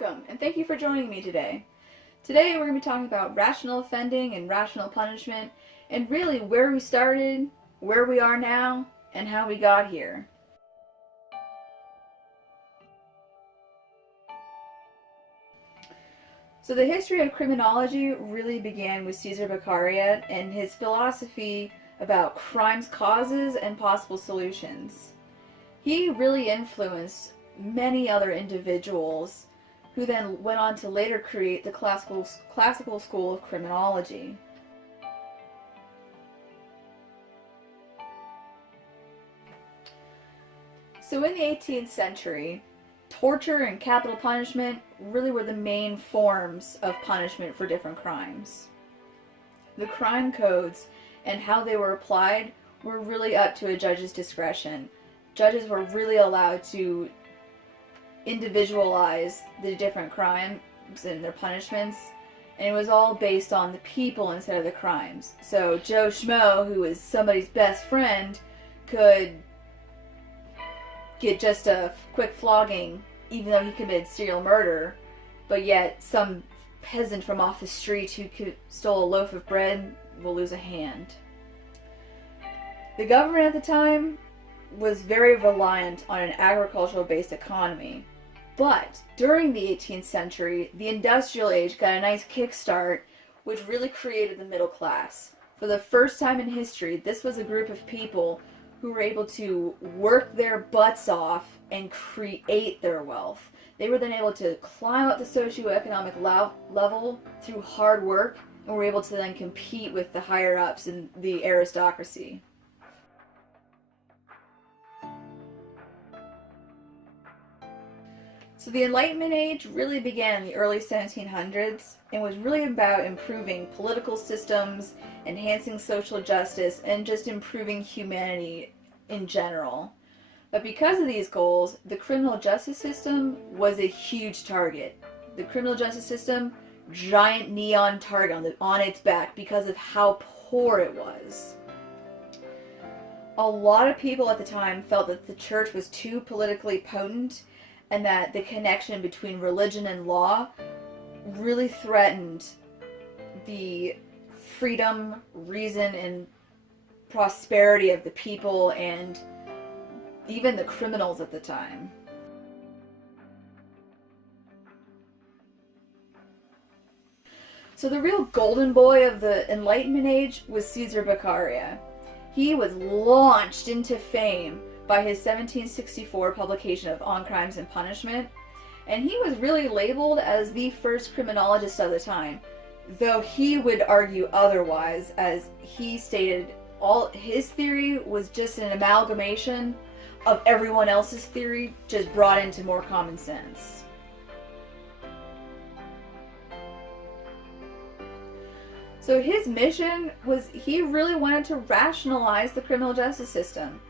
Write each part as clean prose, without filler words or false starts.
Welcome, and thank you for joining me today. Today we're going to be talking about rational offending and rational punishment, and really where we started, where we are now, and how we got here. So the history of criminology really began with Caesar Beccaria and his philosophy about crime's causes and possible solutions. He really influenced many other individuals who then went on to later create the classical school of criminology. So in the 18th century, torture and capital punishment really were the main forms of punishment for different crimes. The crime codes and how they were applied were really up to a judge's discretion. Judges were really allowed to individualize the different crimes and their punishments, and it was all based on the people instead of the crimes. So Joe Schmo, who was somebody's best friend, could get just a quick flogging even though he committed serial murder, but yet some peasant from off the street who stole a loaf of bread will lose a hand. The government at the time was very reliant on an agricultural-based economy. But during the 18th century, the industrial age got a nice kickstart, which really created the middle class. For the first time in history, this was a group of people who were able to work their butts off and create their wealth. They were then able to climb up the socioeconomic level through hard work, and were able to then compete with the higher-ups in the aristocracy. So the Enlightenment age really began in the early 1700s and was really about improving political systems, enhancing social justice, and just improving humanity in general. But because of these goals, the criminal justice system was a huge target. The criminal justice system, giant neon target on its back because of how poor it was. A lot of people at the time felt that the church was too politically potent, and that the connection between religion and law really threatened the freedom, reason, and prosperity of the people and even the criminals at the time. So the real golden boy of the Enlightenment age was Caesar Beccaria. He was launched into fame by his 1764 publication of On Crimes and Punishment, and he was really labeled as the first criminologist of the time, though he would argue otherwise, as he stated all his theory was just an amalgamation of everyone else's theory, just brought into more common sense. So his mission was, he really wanted to rationalize the criminal justice system.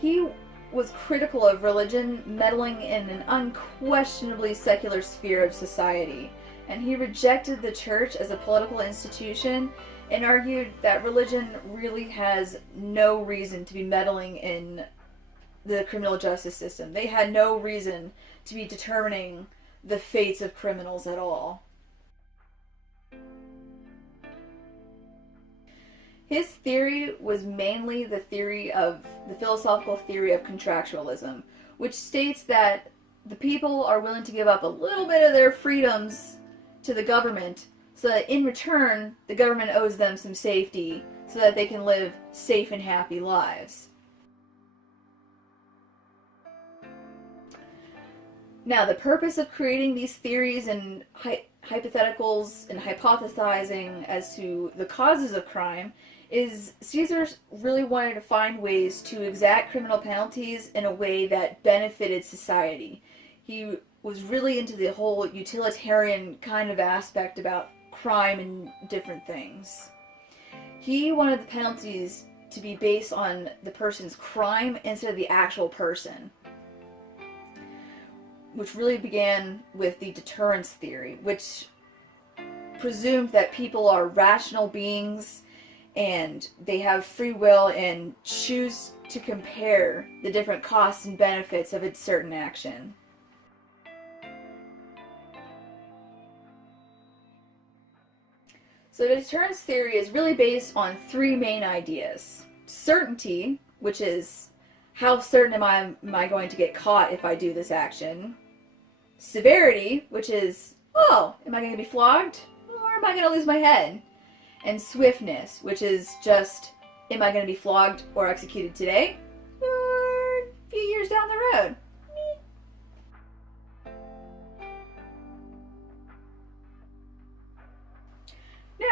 He was critical of religion meddling in an unquestionably secular sphere of society, and he rejected the church as a political institution and argued that religion really has no reason to be meddling in the criminal justice system. They had no reason to be determining the fates of criminals at all. His theory was mainly the philosophical theory of contractualism, which states that the people are willing to give up a little bit of their freedoms to the government so that in return the government owes them some safety so that they can live safe and happy lives. Now, the purpose of creating these theories and hypotheticals and hypothesizing as to the causes of crime is Caesar really wanted to find ways to exact criminal penalties in a way that benefited society. He was really into the whole utilitarian kind of aspect about crime and different things. He wanted the penalties to be based on the person's crime instead of the actual person, which really began with the deterrence theory, which presumed that people are rational beings and they have free will and choose to compare the different costs and benefits of a certain action. So the deterrence theory is really based on three main ideas. Certainty, which is how certain am I going to get caught if I do this action. Severity, which is, oh, am I going to be flogged? Or am I going to lose my head? And swiftness, which is just, am I going to be flogged or executed today? Or a few years down the road?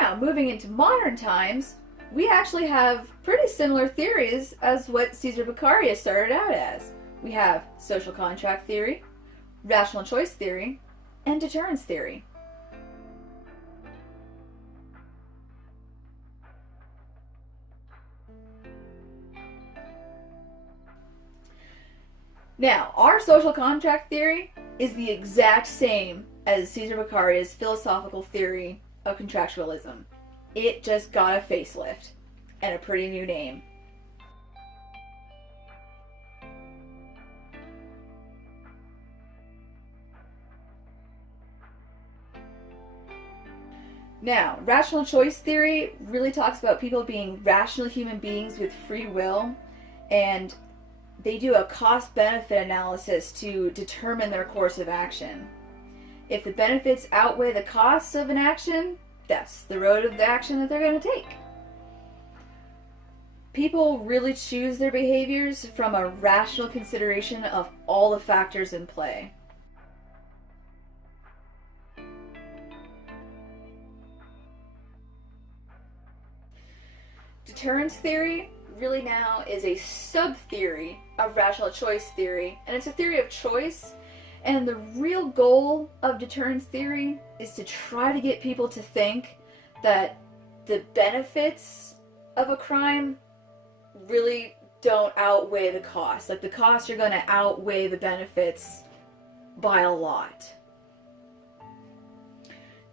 Now, moving into modern times, we actually have pretty similar theories as what Cesar Beccaria started out as. We have social contract theory, rational choice theory, and deterrence theory. Now, our social contract theory is the exact same as Cesar Beccaria's philosophical theory of contractualism. It just got a facelift and a pretty new name. Now, rational choice theory really talks about people being rational human beings with free will, and they do a cost-benefit analysis to determine their course of action. If the benefits outweigh the costs of an action, that's the road of the action that they're going to take. People really choose their behaviors from a rational consideration of all the factors in play. Deterrence theory really now is a sub-theory of rational choice theory, and it's a theory of choice, and the real goal of deterrence theory is to try to get people to think that the benefits of a crime really don't outweigh the costs. Like, the costs are going to outweigh the benefits by a lot.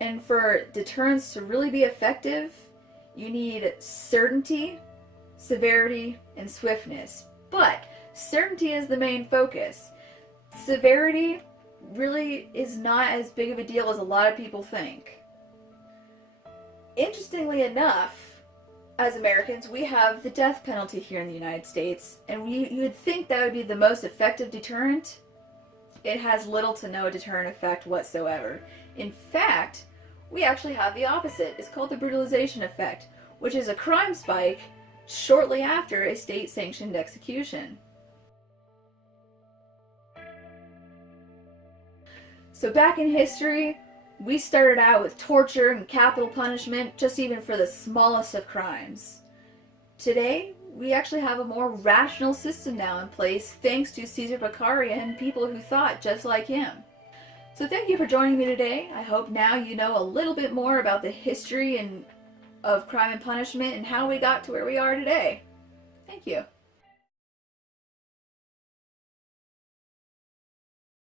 And for deterrence to really be effective, you need certainty, severity, and swiftness. But certainty is the main focus. Severity really is not as big of a deal as a lot of people think. Interestingly enough, as Americans, we have the death penalty here in the United States, and you would think that would be the most effective deterrent. It has little to no deterrent effect whatsoever. In fact, we actually have the opposite. It's called the brutalization effect, which is a crime spike shortly after a state-sanctioned execution. So back in history, we started out with torture and capital punishment, just even for the smallest of crimes. Today, we actually have a more rational system now in place thanks to Cesar Beccaria and people who thought just like him. So thank you for joining me today. I hope now you know a little bit more about the history of crime and punishment and how we got to where we are today. Thank you.